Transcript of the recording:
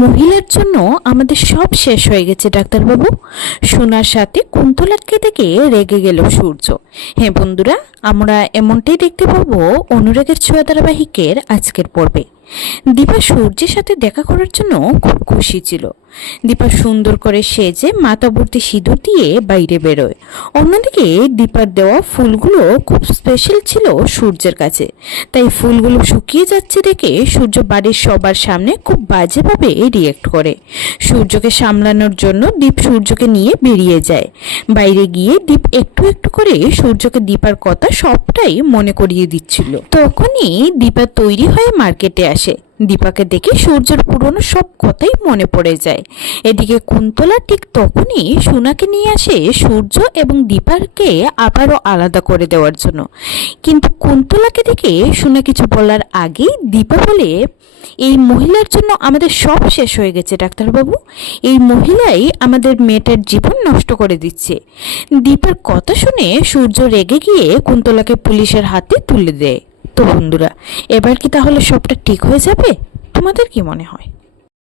মহিলার জন্য আমাদের সব শেষ হয়ে গেছে ডাক্তারবাবু। সোনার সাথে কুন্তলাকে থেকে রেগে গেল সূর্য। হ্যাঁ বন্ধুরা, আমরা এমনটাই দেখতে পাবো অনুরাগের ছোঁয়া ধারাবাহিকের আজকের পর্বে। দীপা সূর্যের সাথে দেখা করার জন্য খুব খুশি ছিল। দীপা সুন্দর করে সেজে মাথা ভর্তি সিঁদুর দিয়ে বাইরে বেরোয়। অন্যদিকে দীপার দেওয়া ফুলগুলো খুব স্পেশাল ছিল সূর্যের কাছে, তাই ফুলগুলো শুকিয়ে যাচ্ছে দেখে সূর্য বাড়ির সবার সামনে খুব বাজেভাবে রিয়েক্ট করে। সূর্যকে সামলানোর জন্য দীপ সূর্যকে নিয়ে বেরিয়ে যায়। বাইরে গিয়ে দীপ একটু একটু করে সূর্যকে দীপার কথা সবটাই মনে করিয়ে দিচ্ছিল। তখনই দীপা তৈরি হয়ে মার্কেটে আসে। দীপাকে দেখে সূর্যের পুরনো সব কথাই মনে পড়ে যায়। এদিকে কুন্তলা ঠিক তখনই সোনাকে নিয়ে আসে সূর্য এবং দীপাকে আবারও আলাদা করে দেওয়ার জন্য। কিন্তু কুন্তলাকে দেখে সোনা কিছু বলার আগেই দীপা বলে, এই মহিলার জন্য আমাদের সব শেষ হয়ে গেছে ডাক্তারবাবু। এই মহিলাই আমাদের মেয়েটার জীবন নষ্ট করে দিচ্ছে। দীপার কথা শুনে সূর্য রেগে গিয়ে কুন্তলাকে পুলিশের হাতে তুলে দেয়। তো বন্ধুরা, এবার কি তাহলে সবটা ঠিক হয়ে যাবে? তোমাদের কি মনে হয়?